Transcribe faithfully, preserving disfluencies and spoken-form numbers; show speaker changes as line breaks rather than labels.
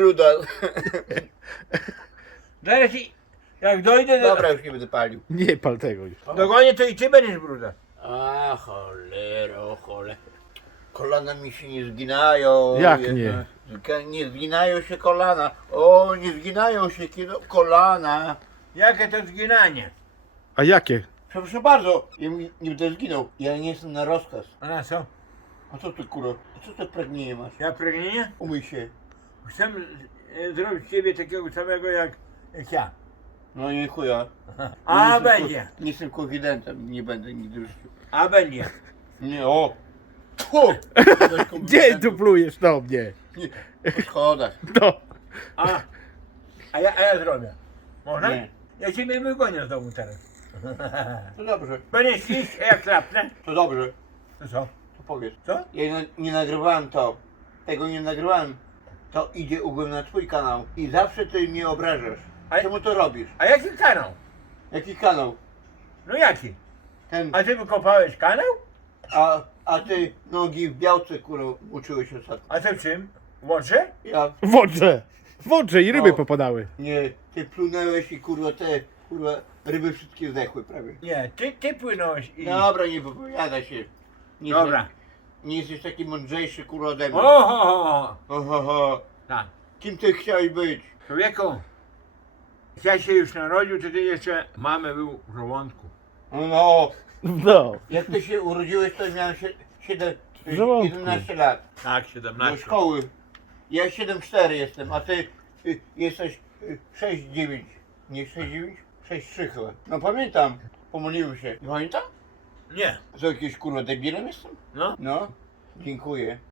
bruda.
Zaraz i, jak dojdę do...
Dobra, już nie będę palił.
Nie pal tego już.
Dogonię, to i ty będziesz bruda.
A cholero, cholera. Kolana mi się nie zginają.
Jak
Jedna-
nie?
Zga- Nie zginają się kolana. O, nie zginają się kino- kolana.
Jakie to zginanie?
A jakie?
Przepraszam bardzo, ja mi nie będę zginął. Ja nie jestem na rozkaz.
A na co?
A co ty kurwa? Co ty pragnienie masz?
Ja pragnienie?
Umyj się.
Chcę e, zrobić z ciebie takiego samego jak, jak ja.
No nie chuja.
A
Nie jestem
będzie.
ko- Nie jestem konfidentem, nie będę nigdy w życiu.
A będzie.
Nie, o! Tfu!
Gdzie tu plujesz do mnie?
Nie, po schodach.
No.
A, a, ja, a ja zrobię. Można?
Nie.
Ja ciebie wygonię z domu teraz.
To dobrze,
Będziesz iść, a jak klapnę,
to dobrze.
to co?
To powiedz.
Co?
Ja nie, nie nagrywałem to. Tego nie nagrywałem. To idzie ugłem na twój kanał. I zawsze ty mnie obrażasz.
A-
Czemu to robisz?
A jaki kanał?
Jaki kanał?
No jaki?
Ten.
A ty wykopałeś kanał?
A, a ty nogi w białce kurą uczyłeś ostatnio.
A ty w czym? Łącze?
Ja
W wodrze. W wodrze i ryby
O.
popadały.
nie, ty plunęłeś i kurwa te kurwa ryby wszystkie zdechły prawie.
Nie, ty, ty płynąłeś i...
Dobra, nie wypowiada się. Nie
Dobra.
Jesteś, nie jesteś taki mądrzejszy kurwa ode mnie.
Oho,
Oho, ho.
tak.
Kim ty chciałeś być?
Człowieku, jak ja się już narodził, to ty jeszcze mamy był w żołądku.
No,
No.
jak ty się urodziłeś, to miałem sie- siedem,
W żołądku.
jedenaście lat.
Tak,
Do
siedemnaście.
szkoły. Ja siedem cztery jestem, a ty y, jesteś y, sześć dziewięć. Nie sześć dziewięć? sześć trzy chyba. No pamiętam. Pomyliłem się. Nie pamiętam?
Nie,
Co jakiegoś kurwa debilem jestem?
no.
No. Dziękuję.